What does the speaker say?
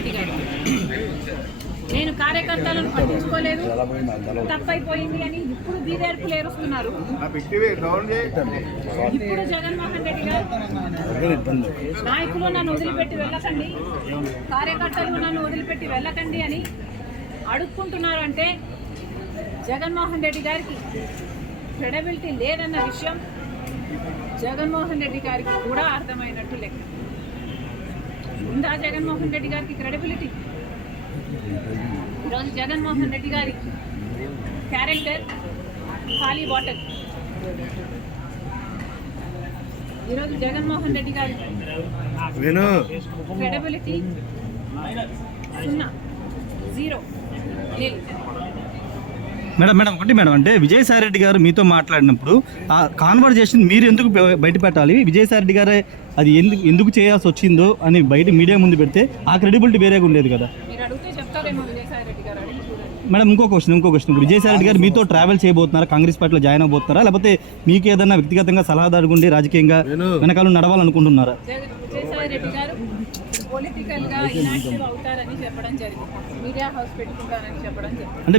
రెడ్డి గారు నేను కార్యకర్తలను పట్టించుకోలేదు, తప్పైపోయింది అని ఇప్పుడు బీదేర్పులు ఏరుస్తున్నారు. ఇప్పుడు జగన్మోహన్ రెడ్డి గారు నాయకులు నన్ను వదిలిపెట్టి వెళ్ళకండి, కార్యకర్తలు నన్ను వదిలిపెట్టి వెళ్ళకండి అని అడుక్కుంటున్నారు. అంటే జగన్మోహన్ రెడ్డి గారికి క్రెడిబిలిటీ లేదన్న విషయం జగన్మోహన్ రెడ్డి గారికి కూడా అర్థమైనట్టు లెక్క. ఉందా జగన్మోహన్ రెడ్డి గారికి క్రెడిబిలిటీ? ఈరోజు జగన్మోహన్ రెడ్డి గారి క్యారెక్టర్ ఖాళీ బాటిల్. ఈరోజు జగన్మోహన్ రెడ్డి గారి క్రెడిబిలిటీ సున్నా, జీరో, లేదు. మేడం ఒకటి మేడం, అంటే విజయసాయి రెడ్డి గారు మీతో మాట్లాడినప్పుడు ఆ కాన్వర్జేషన్ మీరు ఎందుకు బయట పెట్టాలి, విజయసాయి రెడ్డి గారే అది ఎందుకు చేయాల్సి వచ్చిందో అని బయట మీడియా ముందు పెడితే ఆ క్రెడిబిలిటీ వేరేగా ఉండేది కదా మేడం. ఇంకో క్వశ్చన్ ఇప్పుడు విజయసాయి రెడ్డి గారు మీతో ట్రావెల్ చేయబోతున్నారా, కాంగ్రెస్ పార్టీలో జాయిన్ అవబోతున్నారా, లేకపోతే మీకు ఏదైనా వ్యక్తిగతంగా సలహాదారు ఉండి రాజకీయంగా వెనకాల నడవాలనుకుంటున్నారా? విజయసాయి రెడ్డి గారు పొలిటికల్గా ఇనాక్టివ్ అవుతారని చెప్పడం జరిగింది, మీడియా హౌస్ పెట్టుకుంటారని చెప్పడం జరిగింది. అంటే